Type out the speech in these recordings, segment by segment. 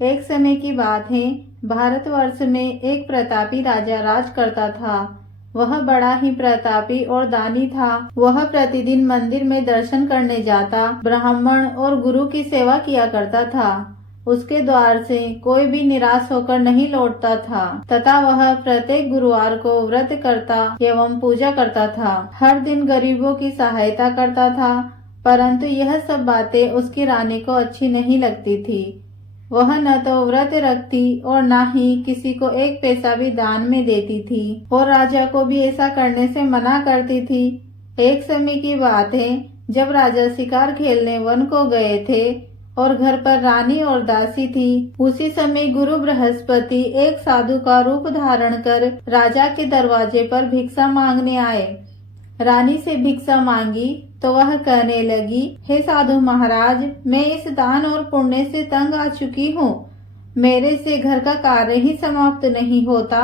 एक समय की बात है, भारतवर्ष में एक प्रतापी राजा राज करता था। वह बड़ा ही प्रतापी और दानी था। वह प्रतिदिन मंदिर में दर्शन करने जाता, ब्राह्मण और गुरु की सेवा किया करता था। उसके द्वार से कोई भी निराश होकर नहीं लौटता था तथा वह प्रत्येक गुरुवार को व्रत करता एवं पूजा करता था। हर दिन गरीबों की सहायता करता था, परंतु यह सब बातें उसकी रानी को अच्छी नहीं लगती थी। वह न तो व्रत रखती और न ही किसी को एक पैसा भी दान में देती थी और राजा को भी ऐसा करने से मना करती थी। एक समय की बात है, जब राजा शिकार खेलने वन को गए थे और घर पर रानी और दासी थी। उसी समय गुरु बृहस्पति एक साधु का रूप धारण कर राजा के दरवाजे पर भिक्षा मांगने आए। रानी से भिक्षा मांगी तो वह कहने लगी, हे साधु महाराज, मैं इस दान और पुण्य से तंग आ चुकी हूँ। मेरे से घर का कार्य ही समाप्त नहीं होता।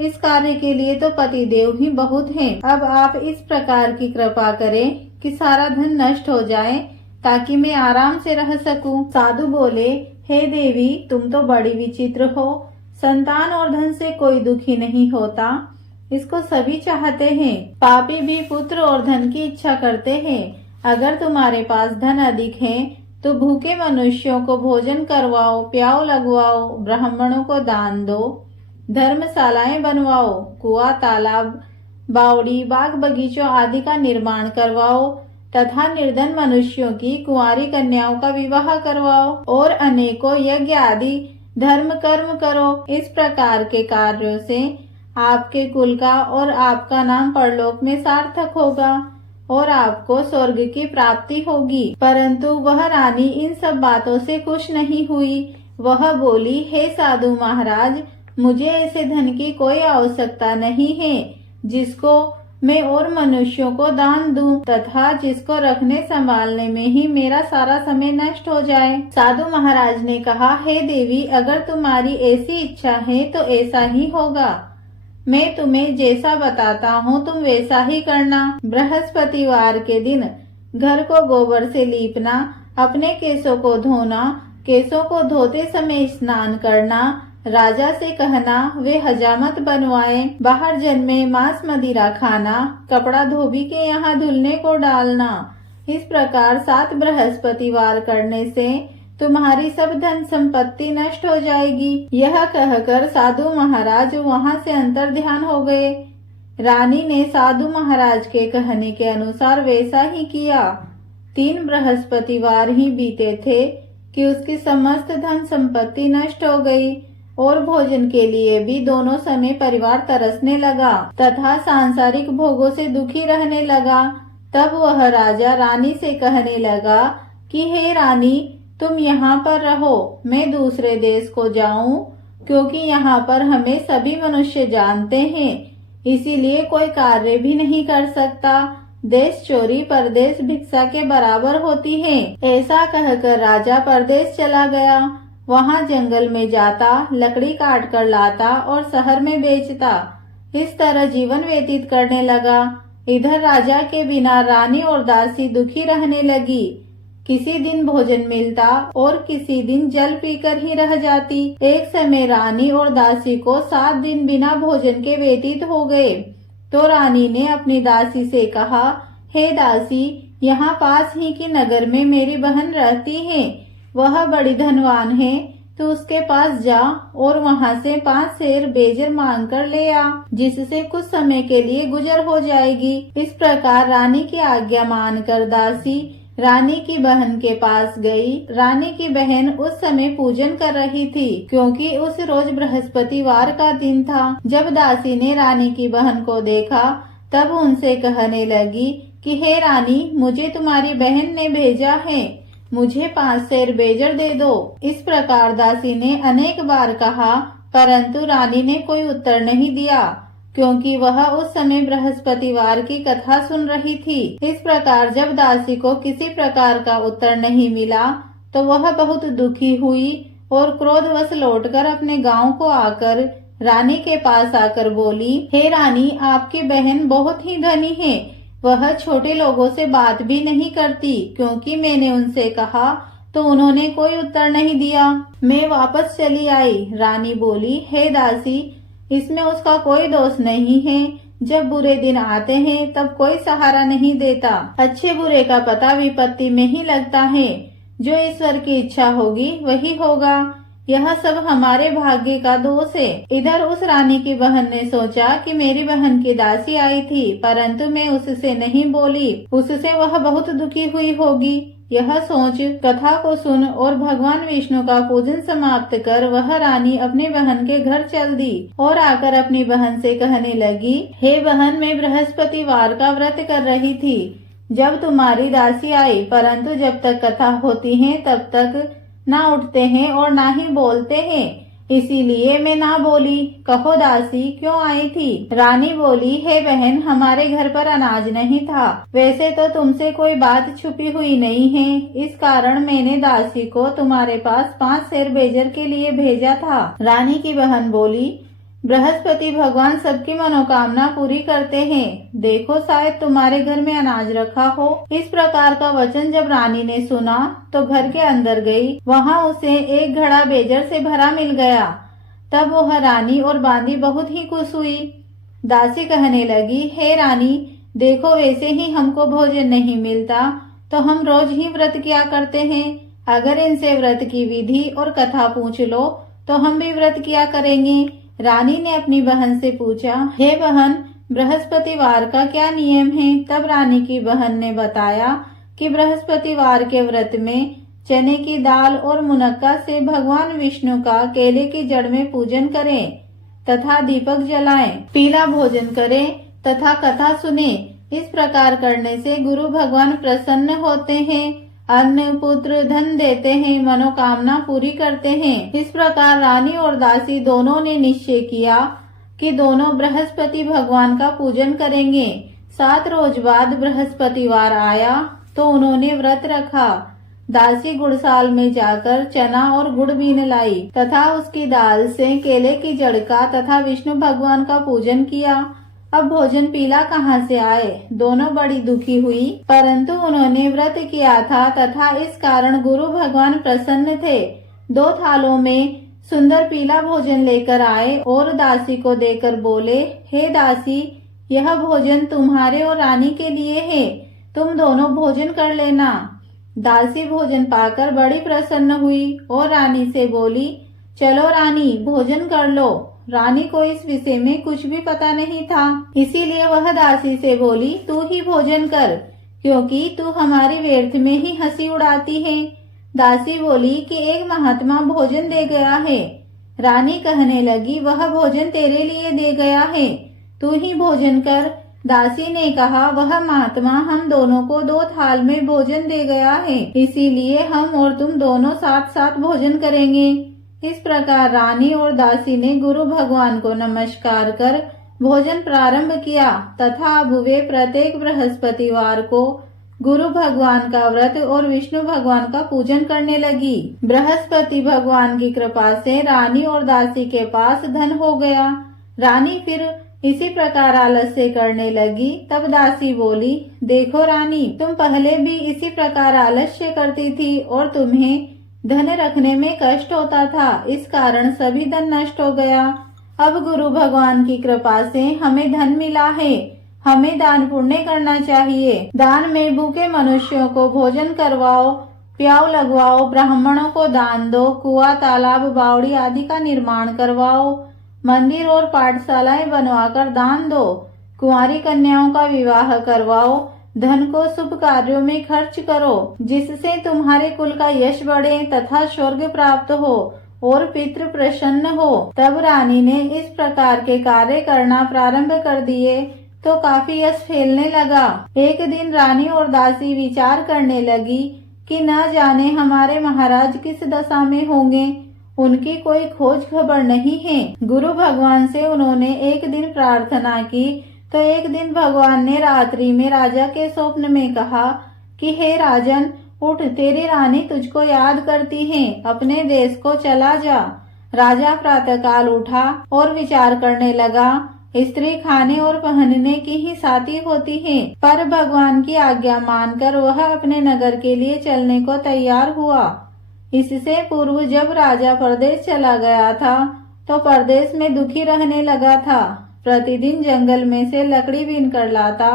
इस कार्य के लिए तो पतिदेव ही बहुत हैं। अब आप इस प्रकार की कृपा करें कि सारा धन नष्ट हो जाए ताकि मैं आराम से रह सकूं। साधु बोले, हे देवी, तुम तो बड़ी विचित्र हो। संतान और धन से कोई दुखी नहीं होता, इसको सभी चाहते हैं। पापी भी पुत्र और धन की इच्छा करते हैं। अगर तुम्हारे पास धन अधिक है तो भूखे मनुष्यों को भोजन करवाओ, प्याऊ लगवाओ, ब्राह्मणों को दान दो, धर्मशालाएं बनवाओ, कुआं, तालाब, बावड़ी, बाग बगीचों आदि का निर्माण करवाओ तथा निर्धन मनुष्यों की कुंवारी कन्याओं का विवाह करवाओ और अनेकों यज्ञ आदि धर्म कर्म करो। इस प्रकार के कार्यों से आपके कुल का और आपका नाम परलोक में सार्थक होगा और आपको स्वर्ग की प्राप्ति होगी। परंतु वह रानी इन सब बातों से खुश नहीं हुई। वह बोली, हे साधु महाराज, मुझे ऐसे धन की कोई आवश्यकता नहीं है जिसको मैं और मनुष्यों को दान दूं तथा जिसको रखने संभालने में ही मेरा सारा समय नष्ट हो जाए। साधु महाराज ने कहा, हे देवी, अगर तुम्हारी ऐसी इच्छा है तो ऐसा ही होगा। मैं तुम्हें जैसा बताता हूँ तुम वैसा ही करना। बृहस्पतिवार के दिन घर को गोबर से लीपना, अपने केसों को धोना, केसों को धोते समय स्नान करना, राजा से कहना वे हजामत बनवाए, बाहर जन्मे मांस मदिरा खाना, कपड़ा धोबी के यहाँ धुलने को डालना। इस प्रकार 7 बृहस्पतिवार करने से तुम्हारी सब धन संपत्ति नष्ट हो जाएगी। यह कहकर साधु महाराज वहां से अंतर ध्यान हो गए। रानी ने साधु महाराज के कहने के अनुसार वैसा ही किया। 3 बृहस्पतिवार ही बीते थे कि उसकी समस्त धन संपत्ति नष्ट हो गई और भोजन के लिए भी दोनों समय परिवार तरसने लगा तथा सांसारिक भोगों से दुखी रहने लगा। तब वह राजा रानी से कहने लगा कि हे रानी, तुम यहाँ पर रहो, मैं दूसरे देश को जाऊं, क्योंकि यहाँ पर हमें सभी मनुष्य जानते हैं, इसीलिए कोई कार्य भी नहीं कर सकता। देश चोरी परदेश भिक्षा के बराबर होती है। ऐसा कहकर राजा परदेश चला गया। वहाँ जंगल में जाता, लकड़ी काट कर लाता और शहर में बेचता। इस तरह जीवन व्यतीत करने लगा। इधर राजा के बिना रानी और दासी दुखी रहने लगी। किसी दिन भोजन मिलता और किसी दिन जल पीकर ही रह जाती। एक समय रानी और दासी को 7 दिन बिना भोजन के व्यतीत हो गए। तो रानी ने अपनी दासी से कहा, हे दासी, यहाँ पास ही की नगर में मेरी बहन रहती है, वह बड़ी धनवान है, तो उसके पास जा और वहाँ से 5 सेर बेजर मांग कर ले आ, जिससे कुछ समय के लिए गुजर हो जाएगी। इस प्रकार रानी की आज्ञा मानकर दासी रानी की बहन के पास गई। रानी की बहन उस समय पूजन कर रही थी, क्योंकि उस रोज बृहस्पतिवार का दिन था। जब दासी ने रानी की बहन को देखा तब उनसे कहने लगी कि हे रानी, मुझे तुम्हारी बहन ने भेजा है, मुझे 5 सेर बेजर दे दो। इस प्रकार दासी ने अनेक बार कहा, परंतु रानी ने कोई उत्तर नहीं दिया, क्योंकि वह उस समय बृहस्पतिवार की कथा सुन रही थी। इस प्रकार जब दासी को किसी प्रकार का उत्तर नहीं मिला तो वह बहुत दुखी हुई और क्रोधवश लौटकर अपने गांव को आकर रानी के पास आकर बोली, हे रानी, आपकी बहन बहुत ही धनी है, वह छोटे लोगों से बात भी नहीं करती, क्योंकि मैंने उनसे कहा तो उन्होंने कोई उत्तर नहीं दिया। मैं वापस चली आई। रानी बोली, हे दासी, इसमें उसका कोई दोष नहीं है। जब बुरे दिन आते हैं तब कोई सहारा नहीं देता। अच्छे बुरे का पता विपत्ति में ही लगता है। जो ईश्वर की इच्छा होगी वही होगा। यह सब हमारे भाग्य का दोष है। इधर उस रानी की बहन ने सोचा कि मेरी बहन की दासी आई थी, परंतु मैं उससे नहीं बोली, उससे वह बहुत दुखी हुई होगी। यह सोच कथा को सुन और भगवान विष्णु का पूजन समाप्त कर वह रानी अपनी बहन के घर चल दी और आकर अपनी बहन से कहने लगी, हे बहन, मैं बृहस्पतिवार का व्रत कर रही थी जब तुम्हारी दासी आई, परंतु जब तक कथा होती है तब तक ना उठते हैं और ना ही बोलते हैं, इसीलिए मैं ना बोली। कहो दासी, क्यों आई थी? रानी बोली, हे बहन, हमारे घर पर अनाज नहीं था। वैसे तो तुमसे कोई बात छुपी हुई नहीं है, इस कारण मैंने दासी को तुम्हारे पास 5 सेर बेजर के लिए भेजा था। रानी की बहन बोली, बृहस्पति भगवान सबकी मनोकामना पूरी करते हैं। देखो, शायद तुम्हारे घर में अनाज रखा हो। इस प्रकार का वचन जब रानी ने सुना तो घर के अंदर गई। वहाँ उसे एक घड़ा बेजर से भरा मिल गया। तब वह रानी और बांदी बहुत ही खुश हुई। दासी कहने लगी, हे रानी, देखो, वैसे ही हमको भोजन नहीं मिलता तो हम रोज ही व्रत किया करते हैं। अगर इनसे व्रत की विधि और कथा पूछ लो तो हम भी व्रत किया करेंगे। रानी ने अपनी बहन से पूछा, हे बहन, बृहस्पतिवार का क्या नियम है? तब रानी की बहन ने बताया कि बृहस्पतिवार के व्रत में चने की दाल और मुनक्का से भगवान विष्णु का केले की जड़ में पूजन करें तथा दीपक जलाएं, पीला भोजन करें तथा कथा सुने। इस प्रकार करने से गुरु भगवान प्रसन्न होते हैं, अन्न पुत्र धन देते हैं, मनोकामना पूरी करते हैं। इस प्रकार रानी और दासी दोनों ने निश्चय किया कि दोनों बृहस्पति भगवान का पूजन करेंगे। 7 रोज बाद बृहस्पतिवार आया तो उन्होंने व्रत रखा। दासी गुड़साल में जाकर चना और गुड़ बीन लाई तथा उसकी दाल से केले की जड़ का तथा विष्णु भगवान का पूजन किया। अब भोजन पीला कहाँ से आए? दोनों बड़ी दुखी हुई, परंतु उन्होंने व्रत किया था तथा इस कारण गुरु भगवान प्रसन्न थे। 2 थालों में सुंदर पीला भोजन लेकर आए और दासी को देकर बोले, हे दासी, यह भोजन तुम्हारे और रानी के लिए है, तुम दोनों भोजन कर लेना। दासी भोजन पाकर बड़ी प्रसन्न हुई और रानी से बोली, चलो रानी, भोजन कर लो। रानी को इस विषय में कुछ भी पता नहीं था, इसीलिए वह दासी से बोली, तू ही भोजन कर, क्योंकि तू हमारी व्यर्थ में ही हंसी उड़ाती है। दासी बोली कि एक महात्मा भोजन दे गया है। रानी कहने लगी, वह भोजन तेरे लिए दे गया है, तू ही भोजन कर। दासी ने कहा, वह महात्मा हम दोनों को 2 थाल में भोजन दे गया है, इसीलिए हम और तुम दोनों साथ साथ भोजन करेंगे। इस प्रकार रानी और दासी ने गुरु भगवान को नमस्कार कर भोजन प्रारंभ किया तथा अब वे प्रत्येक बृहस्पतिवार को गुरु भगवान का व्रत और विष्णु भगवान का पूजन करने लगी। बृहस्पति भगवान की कृपा से रानी और दासी के पास धन हो गया। रानी फिर इसी प्रकार आलस्य करने लगी। तब दासी बोली, देखो रानी, तुम पहले भी इसी प्रकार आलस्य करती थी और तुम्हें धन रखने में कष्ट होता था, इस कारण सभी धन नष्ट हो गया। अब गुरु भगवान की कृपा से हमें धन मिला है, हमें दान पुण्य करना चाहिए। दान में भूखे मनुष्यों को भोजन करवाओ, प्याऊ लगवाओ, ब्राह्मणों को दान दो, कुआं, तालाब, बावड़ी आदि का निर्माण करवाओ, मंदिर और पाठशालाएं बनवाकर दान दो, कुंवारी कन्याओं का विवाह करवाओ, धन को शुभ कार्यों में खर्च करो, जिससे तुम्हारे कुल का यश बढ़े तथा स्वर्ग प्राप्त हो और पितृ प्रसन्न हो। तब रानी ने इस प्रकार के कार्य करना प्रारंभ कर दिए तो काफी यश फैलने लगा। एक दिन रानी और दासी विचार करने लगी कि न जाने हमारे महाराज किस दशा में होंगे, उनकी कोई खोज खबर नहीं है। गुरु भगवान से उन्होंने एक दिन प्रार्थना की तो एक दिन भगवान ने रात्रि में राजा के स्वप्न में कहा कि हे राजन, उठ, तेरी रानी तुझको याद करती है, अपने देश को चला जा। राजा प्रातःकाल उठा और विचार करने लगा, स्त्री खाने और पहनने की ही साथी होती है। पर भगवान की आज्ञा मानकर वह अपने नगर के लिए चलने को तैयार हुआ। इससे पूर्व जब राजा परदेश चला गया था तो परदेश में दुखी रहने लगा था। प्रतिदिन जंगल में से लकड़ी बीन कर लाता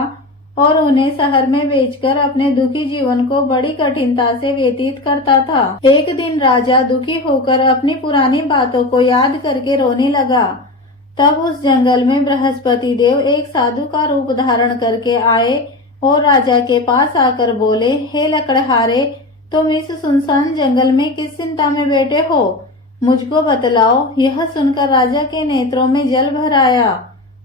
और उन्हें शहर में बेचकर अपने दुखी जीवन को बड़ी कठिनता से व्यतीत करता था। एक दिन राजा दुखी होकर अपनी पुरानी बातों को याद करके रोने लगा। तब उस जंगल में बृहस्पति देव एक साधु का रूप धारण करके आए और राजा के पास आकर बोले, हे लकड़हारे, तुम इस सुनसान जंगल में किस चिंता में बैठे हो, मुझको बतलाओ। यह सुनकर राजा के नेत्रों में जल भर आया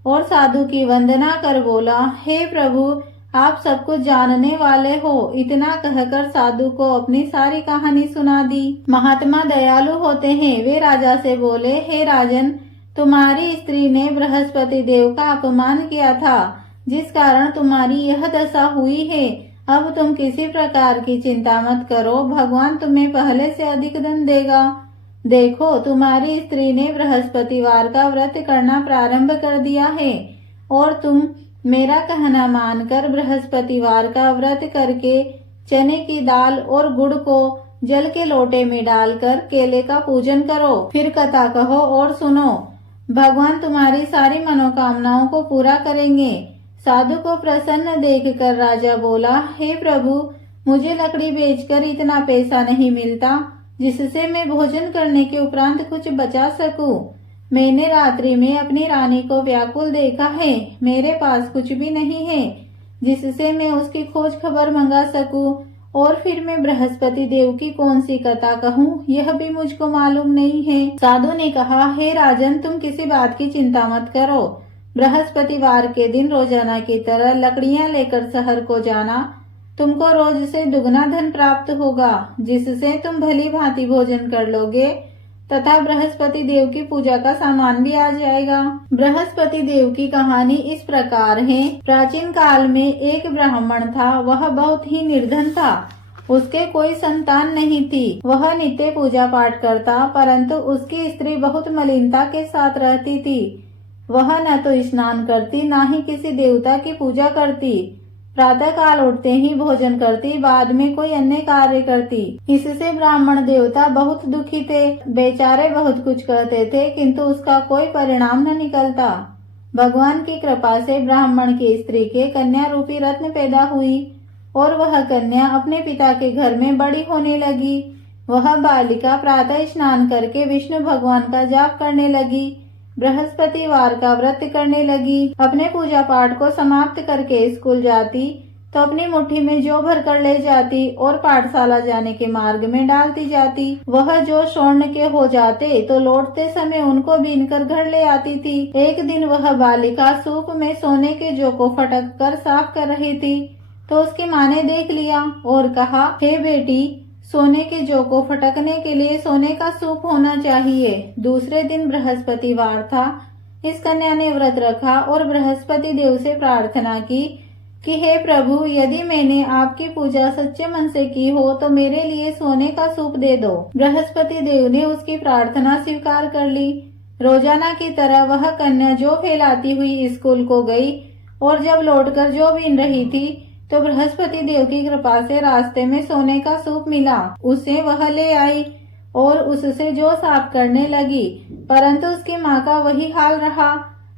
और साधु की वंदना कर बोला, हे प्रभु, आप सब कुछ जानने वाले हो। इतना कहकर साधु को अपनी सारी कहानी सुना दी। महात्मा दयालु होते हैं। वे राजा से बोले, हे राजन, तुम्हारी स्त्री ने बृहस्पति देव का अपमान किया था, जिस कारण तुम्हारी यह दशा हुई है। अब तुम किसी प्रकार की चिंता मत करो, भगवान तुम्हें पहले से अधिक धन देगा। देखो, तुम्हारी स्त्री ने बृहस्पतिवार का व्रत करना प्रारंभ कर दिया है और तुम मेरा कहना मानकर बृहस्पतिवार का व्रत करके चने की दाल और गुड़ को जल के लोटे में डालकर केले का पूजन करो। फिर कथा कहो और सुनो, भगवान तुम्हारी सारी मनोकामनाओं को पूरा करेंगे। साधु को प्रसन्न देखकर राजा बोला, हे प्रभु, मुझे लकड़ी बेचकर इतना पैसा नहीं मिलता जिससे मैं भोजन करने के उपरांत कुछ बचा सकूं। मैंने रात्रि में अपनी रानी को व्याकुल देखा है। मेरे पास कुछ भी नहीं है जिससे मैं उसकी खोज खबर मंगा सकूं, और फिर मैं बृहस्पति देव की कौन सी कथा कहूँ, यह भी मुझको मालूम नहीं है। साधु ने कहा, हे राजन, तुम किसी बात की चिंता मत करो। बृहस्पतिवार के दिन रोजाना की तरह लकड़ियां लेकर शहर को जाना। तुमको रोज से दुगना धन प्राप्त होगा, जिससे तुम भली भांति भोजन कर लोगे तथा बृहस्पति देव की पूजा का सामान भी आ जाएगा। बृहस्पति देव की कहानी इस प्रकार है। प्राचीन काल में एक ब्राह्मण था। वह बहुत ही निर्धन था। उसके कोई संतान नहीं थी। वह नित्य पूजा पाठ करता, परंतु उसकी स्त्री बहुत मलिनता के साथ रहती थी। वह न तो स्नान करती, न ही किसी देवता की पूजा करती। प्रातः काल उठते ही भोजन करती, बाद में कोई अन्य कार्य करती। इससे ब्राह्मण देवता बहुत दुखी थे। बेचारे बहुत कुछ कहते थे, किंतु उसका कोई परिणाम न निकलता। भगवान की कृपा से ब्राह्मण की स्त्री के कन्या रूपी रत्न पैदा हुई और वह कन्या अपने पिता के घर में बड़ी होने लगी। वह बालिका प्रातः स्नान करके विष्णु भगवान का जाप करने लगी, बृहस्पतिवार का व्रत करने लगी। अपने पूजा पाठ को समाप्त करके स्कूल जाती तो अपनी मुट्ठी में जौ भर कर ले जाती और पाठशाला जाने के मार्ग में डालती जाती। वह जो स्वर्ण के हो जाते तो लौटते समय उनको बीनकर घर ले आती थी। एक दिन वह बालिका सूप में सोने के जौ को फटक कर साफ कर रही थी तो उसकी माँ ने देख लिया और कहा, हे बेटी, सोने के जौ को फटकने के लिए सोने का सूप होना चाहिए। दूसरे दिन बृहस्पतिवार था। इस कन्या ने व्रत रखा और बृहस्पति देव से प्रार्थना की कि हे प्रभु, यदि मैंने आपकी पूजा सच्चे मन से की हो तो मेरे लिए सोने का सूप दे दो। बृहस्पति देव ने उसकी प्रार्थना स्वीकार कर ली। रोजाना की तरह वह कन्या जौ फैलाती हुई स्कूल को गई और जब लौटकर जौ बीन रही थी तो बृहस्पति देव की कृपा से रास्ते में सोने का सूप मिला। उसे वह ले आई और उससे जौ साफ करने लगी, परंतु उसकी माँ का वही हाल रहा।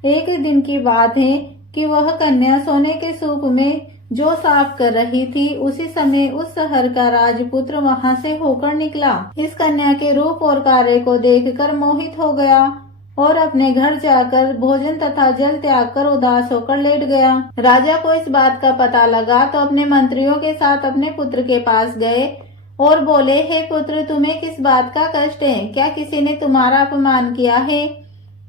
एक दिन की बात है कि वह कन्या सोने के सूप में जौ साफ कर रही थी। उसी समय उस शहर का राजपुत्र वहाँ से होकर निकला। इस कन्या के रूप और कार्य को देखकर मोहित हो गया और अपने घर जाकर भोजन तथा जल त्याग कर उदास होकर लेट गया। राजा को इस बात का पता लगा तो अपने मंत्रियों के साथ अपने पुत्र के पास गए और बोले, हे पुत्र, तुम्हें किस बात का कष्ट है? क्या किसी ने तुम्हारा अपमान किया है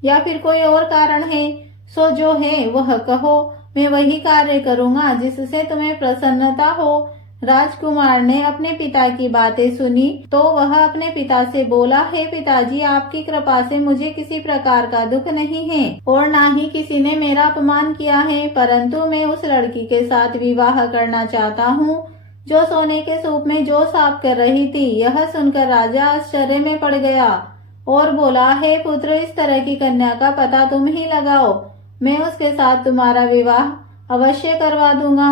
या फिर कोई और कारण है? सो जो है वह कहो, मैं वही कार्य करूँगा जिससे तुम्हें प्रसन्नता हो। राजकुमार ने अपने पिता की बातें सुनी तो वह अपने पिता से बोला, हे पिताजी, आपकी कृपा से मुझे किसी प्रकार का दुख नहीं है और ना ही किसी ने मेरा अपमान किया है, परंतु मैं उस लड़की के साथ विवाह करना चाहता हूँ जो सोने के सूप में जौ साफ कर रही थी। यह सुनकर राजा आश्चर्य में पड़ गया और बोला, हे पुत्र, इस तरह की कन्या का पता तुम ही लगाओ। मैं उसके साथ तुम्हारा विवाह अवश्य करवा दूंगा।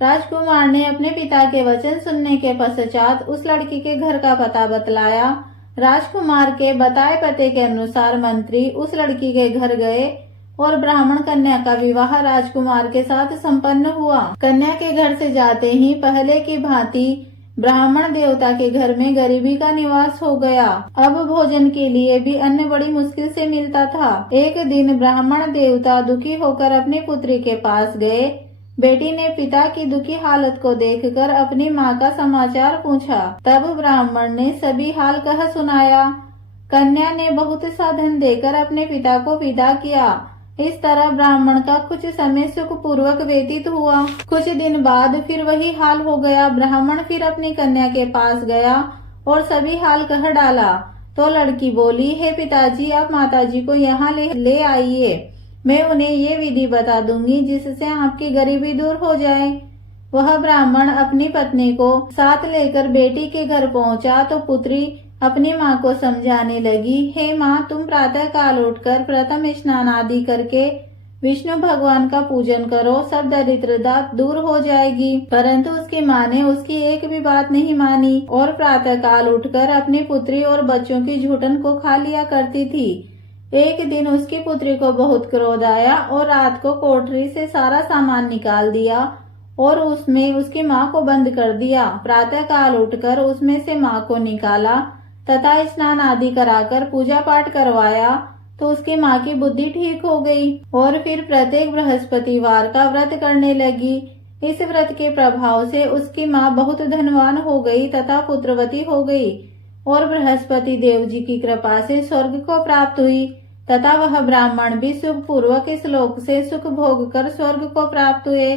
राजकुमार ने अपने पिता के वचन सुनने के पश्चात उस लड़की के घर का पता बतलाया। राजकुमार के बताए पते के अनुसार मंत्री उस लड़की के घर गए और ब्राह्मण कन्या का विवाह राजकुमार के साथ संपन्न हुआ। कन्या के घर से जाते ही पहले की भांति ब्राह्मण देवता के घर में गरीबी का निवास हो गया। अब भोजन के लिए भी अन्न बड़ी मुश्किल से मिलता था। एक दिन ब्राह्मण देवता दुखी होकर अपनी पुत्री के पास गए। बेटी ने पिता की दुखी हालत को देखकर अपनी माँ का समाचार पूछा। तब ब्राह्मण ने सभी हाल कह सुनाया। कन्या ने बहुत सा धन देकर अपने पिता को विदा किया। इस तरह ब्राह्मण का कुछ समय सुख पूर्वक व्यतीत हुआ। कुछ दिन बाद फिर वही हाल हो गया। ब्राह्मण फिर अपनी कन्या के पास गया और सभी हाल कह डाला। तो लड़की बोली, हे पिताजी, आप माताजी को यहाँ ले आइए। मैं उन्हें ये विधि बता दूंगी जिससे आपकी गरीबी दूर हो जाए। वह ब्राह्मण अपनी पत्नी को साथ लेकर बेटी के घर पहुंचा तो पुत्री अपनी माँ को समझाने लगी, हे माँ, तुम प्रातः काल उठकर प्रथम स्नान आदि करके विष्णु भगवान का पूजन करो, सब दरिद्रता दूर हो जाएगी। परंतु उसकी माँ ने उसकी एक भी बात नहीं मानी और प्रातः काल उठकर अपनी पुत्री और बच्चों की झूठन को खा लिया करती थी। एक दिन उसकी पुत्री को बहुत क्रोध आया और रात को कोठरी से सारा सामान निकाल दिया और उसमें उसकी माँ को बंद कर दिया। प्रातः काल उठकर उसमें से माँ को निकाला तथा स्नान आदि कराकर पूजा पाठ करवाया तो उसकी माँ की बुद्धि ठीक हो गई और फिर प्रत्येक बृहस्पतिवार का व्रत करने लगी। इस व्रत के प्रभाव से उसकी माँ बहुत धनवान हो गई तथा पुत्रवती हो गई और बृहस्पति देव जी की कृपा से स्वर्ग को प्राप्त हुई तथा वह ब्राह्मण भी सुख पूर्वक इस लोक से सुख भोग कर स्वर्ग को प्राप्त हुए।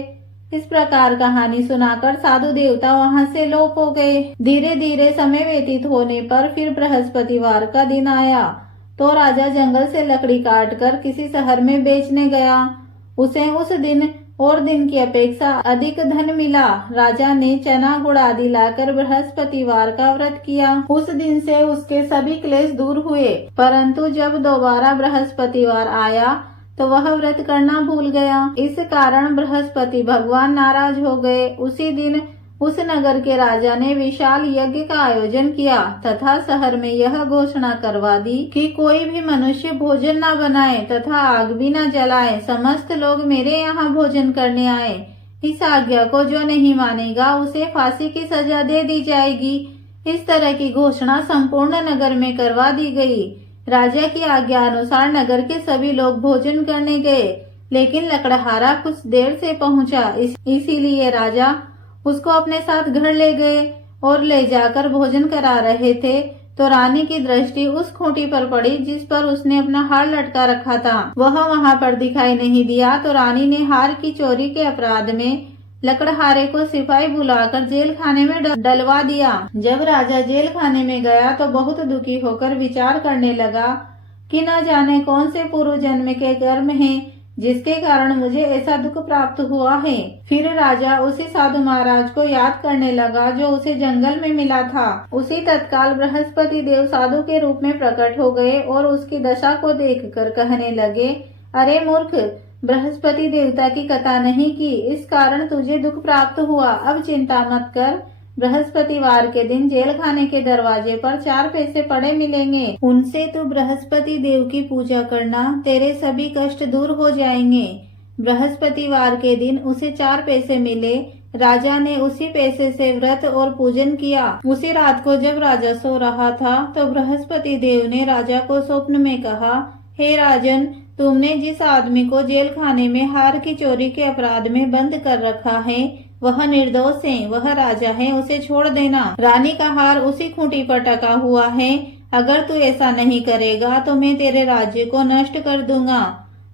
इस प्रकार कहानी सुनाकर साधु देवता वहां से लोप हो गए। धीरे धीरे समय व्यतीत होने पर फिर बृहस्पतिवार का दिन आया तो राजा जंगल से लकड़ी काटकर किसी शहर में बेचने गया। उसे उस दिन और दिन की अपेक्षा अधिक धन मिला। राजा ने चना गुड़ आदि लाकर बृहस्पतिवार का व्रत किया। उस दिन से उसके सभी क्लेश दूर हुए। परंतु जब दोबारा बृहस्पतिवार आया तो वह व्रत करना भूल गया। इस कारण बृहस्पति भगवान नाराज हो गए। उसी दिन उस नगर के राजा ने विशाल यज्ञ का आयोजन किया तथा शहर में यह घोषणा करवा दी कि कोई भी मनुष्य भोजन न बनाए तथा आग भी न जलाए। समस्त लोग मेरे यहाँ भोजन करने आए। इस आज्ञा को जो नहीं मानेगा उसे फांसी की सजा दे दी जाएगी। इस तरह की घोषणा संपूर्ण नगर में करवा दी गई। राजा की आज्ञा अनुसार नगर के सभी लोग भोजन करने गए, लेकिन लकड़हारा कुछ देर से पहुंचा। इसीलिए राजा उसको अपने साथ घर ले गए और ले जाकर भोजन करा रहे थे तो रानी की दृष्टि उस खूंटी पर पड़ी जिस पर उसने अपना हार लटका रखा था। वह वहां पर दिखाई नहीं दिया तो रानी ने हार की चोरी के अपराध में लकड़हारे को सिपाही बुलाकर जेल खाने में डलवा दिया। जब राजा जेल खाने में गया तो बहुत दुखी होकर विचार करने लगा कि न जाने कौन से पूर्व जन्म के कर्म हैं जिसके कारण मुझे ऐसा दुख प्राप्त हुआ है। फिर राजा उसी साधु महाराज को याद करने लगा जो उसे जंगल में मिला था। उसी तत्काल बृहस्पति देव साधु के रूप में प्रकट हो गए और उसकी दशा को देखकर कहने लगे, अरे मूर्ख, बृहस्पति देवता की कथा नहीं की, इस कारण तुझे दुख प्राप्त हुआ। अब चिंता मत कर, बृहस्पतिवार के दिन जेल खाने के दरवाजे पर 4 पैसे पड़े मिलेंगे। उनसे तू बृहस्पति देव की पूजा करना, तेरे सभी कष्ट दूर हो जाएंगे। बृहस्पतिवार के दिन उसे 4 पैसे मिले। राजा ने उसी पैसे से व्रत और पूजन किया। उसी रात को जब राजा सो रहा था तो बृहस्पति देव ने राजा को स्वप्न में कहा, हे राजन, तुमने जिस आदमी को जेल खाने में हार की चोरी के अपराध में बंद कर रखा है वह निर्दोष है, वह राजा है, उसे छोड़ देना। रानी का हार उसी खूंटी पर टका हुआ है। अगर तू ऐसा नहीं करेगा तो मैं तेरे राज्य को नष्ट कर दूंगा।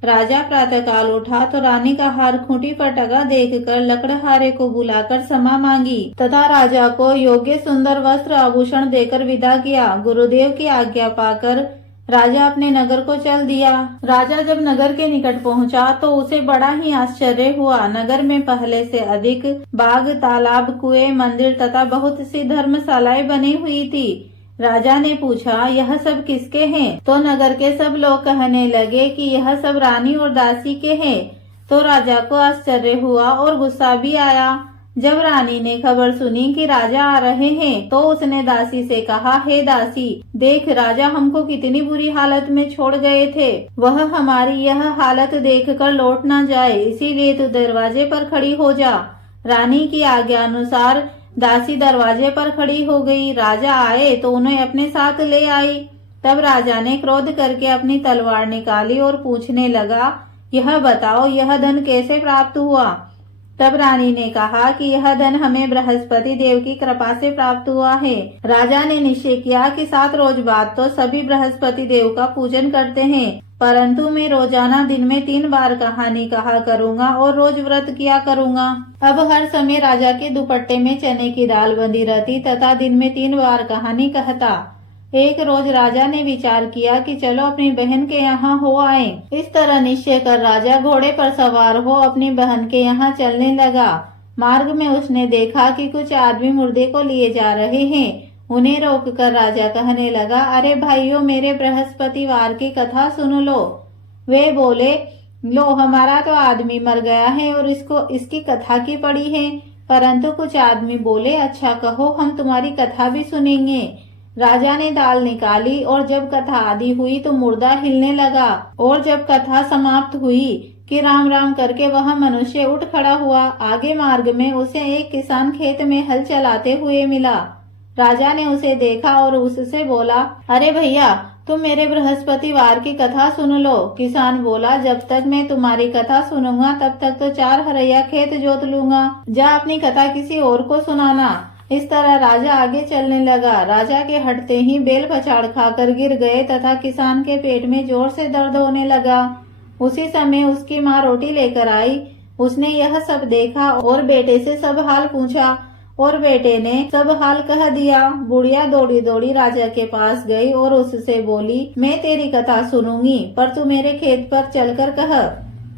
राजा प्रातःकाल उठा तो रानी का हार खूंटी पर टका देखकर लकड़हारे को बुलाकर क्षमा मांगी तथा राजा को योग्य सुंदर वस्त्र आभूषण देकर विदा किया। गुरुदेव की आज्ञा पाकर राजा अपने नगर को चल दिया। राजा जब नगर के निकट पहुंचा तो उसे बड़ा ही आश्चर्य हुआ। नगर में पहले से अधिक बाग, तालाब, कुएं, मंदिर तथा बहुत सी धर्मशालाएं बनी हुई थी। राजा ने पूछा, यह सब किसके हैं? तो नगर के सब लोग कहने लगे कि यह सब रानी और दासी के हैं। तो राजा को आश्चर्य हुआ और गुस्सा भी आया। जब रानी ने खबर सुनी कि राजा आ रहे हैं तो उसने दासी से कहा, हे दासी, देख राजा हमको कितनी बुरी हालत में छोड़ गए थे। वह हमारी यह हालत देखकर लौट ना जाए, इसीलिए तू दरवाजे पर खड़ी हो जा। रानी की आज्ञा अनुसार दासी दरवाजे पर खड़ी हो गई। राजा आए तो उन्हें अपने साथ ले आई। तब राजा ने क्रोध करके अपनी तलवार निकाली और पूछने लगा, यह बताओ यह धन कैसे प्राप्त हुआ? तब रानी ने कहा कि यह धन हमें बृहस्पति देव की कृपा से प्राप्त हुआ है। राजा ने निश्चय किया कि 7 रोज बाद तो सभी बृहस्पति देव का पूजन करते हैं, परंतु मैं रोजाना दिन में 3 बार कहानी कहा करूँगा और रोज व्रत किया करूँगा। अब हर समय राजा के दुपट्टे में चने की दाल बंधी रहती तथा दिन में 3 बार कहानी कहता। एक रोज राजा ने विचार किया कि चलो अपनी बहन के यहाँ हो आए। इस तरह निश्चय कर राजा घोड़े पर सवार हो अपनी बहन के यहाँ चलने लगा। मार्ग में उसने देखा कि कुछ आदमी मुर्दे को लिए जा रहे हैं। उन्हें रोककर राजा कहने लगा, अरे भाइयों, मेरे बृहस्पतिवार की कथा सुन लो। वे बोले, लो हमारा तो आदमी मर गया है और इसकी कथा की पड़ी है। परंतु कुछ आदमी बोले, अच्छा कहो, हम तुम्हारी कथा भी सुनेंगे। राजा ने दाल निकाली और जब कथा आदि हुई तो मुर्दा हिलने लगा। और जब कथा समाप्त हुई कि राम राम करके वह मनुष्य उठ खड़ा हुआ। आगे मार्ग में उसे एक किसान खेत में हल चलाते हुए मिला। राजा ने उसे देखा और उससे बोला, अरे भैया, तुम मेरे बृहस्पतिवार की कथा सुन लो। किसान बोला, जब तक मैं तुम्हारी कथा सुनूंगा तब तक तो 4 हरैया खेत जोत लूंगा। जा अपनी कथा किसी और को सुनाना। इस तरह राजा आगे चलने लगा। राजा के हटते ही बेल पछाड़ खाकर गिर गए तथा किसान के पेट में जोर से दर्द होने लगा। उसी समय उसकी माँ रोटी लेकर आई। उसने यह सब देखा और बेटे से सब हाल पूछा और बेटे ने सब हाल कह दिया। बुढ़िया दौड़ी दौड़ी राजा के पास गई और उससे बोली, मैं तेरी कथा सुनूंगी, पर तू मेरे खेत पर चलकर कह।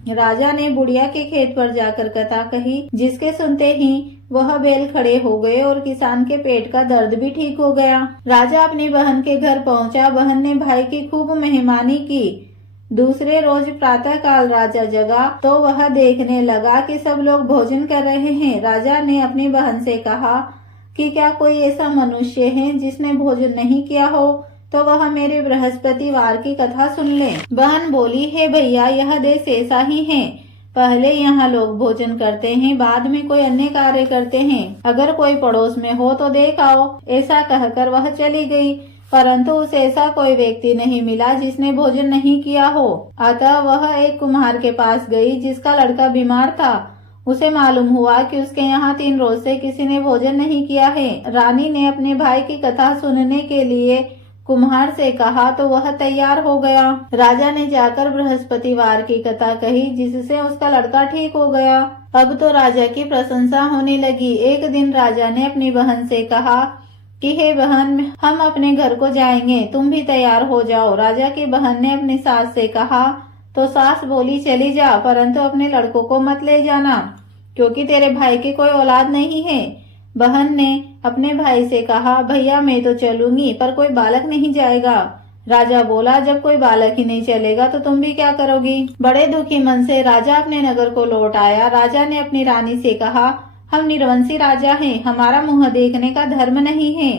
राजा ने बुढ़िया के खेत पर जाकर कथा कही, जिसके सुनते ही वह बैल खड़े हो गए और किसान के पेट का दर्द भी ठीक हो गया। राजा अपनी बहन के घर पहुंचा। बहन ने भाई की खूब मेहमानी की। दूसरे रोज प्रातः काल राजा जगा तो वह देखने लगा कि सब लोग भोजन कर रहे हैं। राजा ने अपनी बहन से कहा कि क्या कोई ऐसा मनुष्य है जिसने भोजन नहीं किया हो, तो वह मेरे बृहस्पतिवार की कथा सुन ले। बहन बोली, हे भैया, यह देश ऐसा ही है। पहले यहाँ लोग भोजन करते हैं, बाद में कोई अन्य कार्य करते हैं। अगर कोई पड़ोस में हो तो देख आओ। ऐसा कहकर वह चली गई, परंतु उसे ऐसा कोई व्यक्ति नहीं मिला जिसने भोजन नहीं किया हो। अतः वह एक कुम्हार के पास गई जिसका लड़का बीमार था। उसे मालूम हुआ कि उसके यहाँ 3 रोज से किसी ने भोजन नहीं किया है। रानी ने अपने भाई की कथा सुनने के लिए कुम्हार से कहा तो वह तैयार हो गया। राजा ने जाकर बृहस्पतिवार की कथा कही, जिससे उसका लड़का ठीक हो गया। अब तो राजा की प्रशंसा होने लगी। एक दिन राजा ने अपनी बहन से कहा कि हे बहन, हम अपने घर को जाएंगे, तुम भी तैयार हो जाओ। राजा की बहन ने अपनी सास से कहा तो सास बोली, चली जा, परंतु अपने लड़कों को मत ले जाना, क्योंकि तेरे भाई की कोई औलाद नहीं है। बहन ने अपने भाई से कहा, भैया मैं तो चलूंगी, पर कोई बालक नहीं जाएगा। राजा बोला, जब कोई बालक ही नहीं चलेगा तो तुम भी क्या करोगी? बड़े दुखी मन से राजा अपने नगर को लौट आया। राजा ने अपनी रानी से कहा, हम निर्वंशी राजा हैं, हमारा मुंह देखने का धर्म नहीं है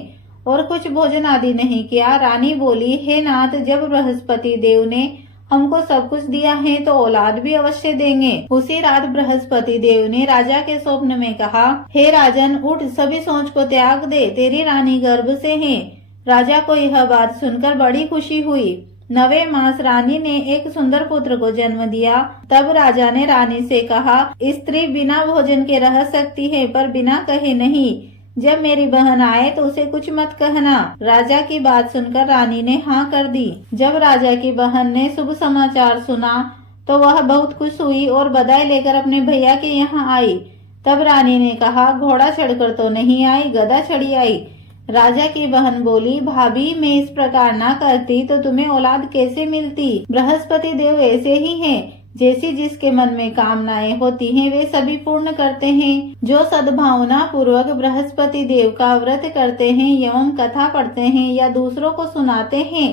और कुछ भोजन आदि नहीं किया। रानी बोली, हे नाथ, जब बृहस्पति देव ने हमको सब कुछ दिया है तो औलाद भी अवश्य देंगे। उसी रात बृहस्पति देव ने राजा के स्वप्न में कहा, हे राजन, उठ, सभी सोच को त्याग दे, तेरी रानी गर्भ से है। राजा को यह बात सुनकर बड़ी खुशी हुई। 9वें मास रानी ने एक सुंदर पुत्र को जन्म दिया। तब राजा ने रानी से कहा, स्त्री बिना भोजन के रह सकती है, पर बिना कहे नहीं। जब मेरी बहन आए तो उसे कुछ मत कहना। राजा की बात सुनकर रानी ने हाँ कर दी। जब राजा की बहन ने शुभ समाचार सुना तो वह बहुत खुश हुई और बधाई लेकर अपने भैया के यहाँ आई। तब रानी ने कहा, घोड़ा चढ़कर तो नहीं आई, गधा चढ़ी आई। राजा की बहन बोली, भाभी, मैं इस प्रकार ना करती तो तुम्हें औलाद कैसे मिलती? बृहस्पति देव ऐसे ही हैं जैसी जिसके मन में कामनाएं होती हैं वे सभी पूर्ण करते हैं। जो सद्भावना पूर्वक बृहस्पति देव का व्रत करते हैं एवं कथा पढ़ते हैं या दूसरों को सुनाते हैं,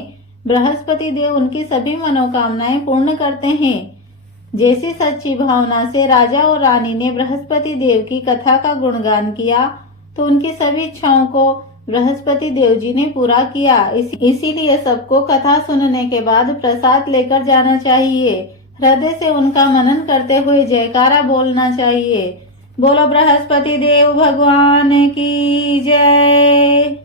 बृहस्पति देव उनकी सभी मनोकामनाएं पूर्ण करते हैं। जैसी सच्ची भावना से राजा और रानी ने बृहस्पति देव की कथा का गुणगान किया तो उनकी सभी इच्छाओं को बृहस्पति देव जी ने पूरा किया। इसीलिए सबको कथा सुनने के बाद प्रसाद लेकर जाना चाहिए। हृदय से उनका मनन करते हुए जयकारा बोलना चाहिए। बोलो बृहस्पति देव भगवान की जय।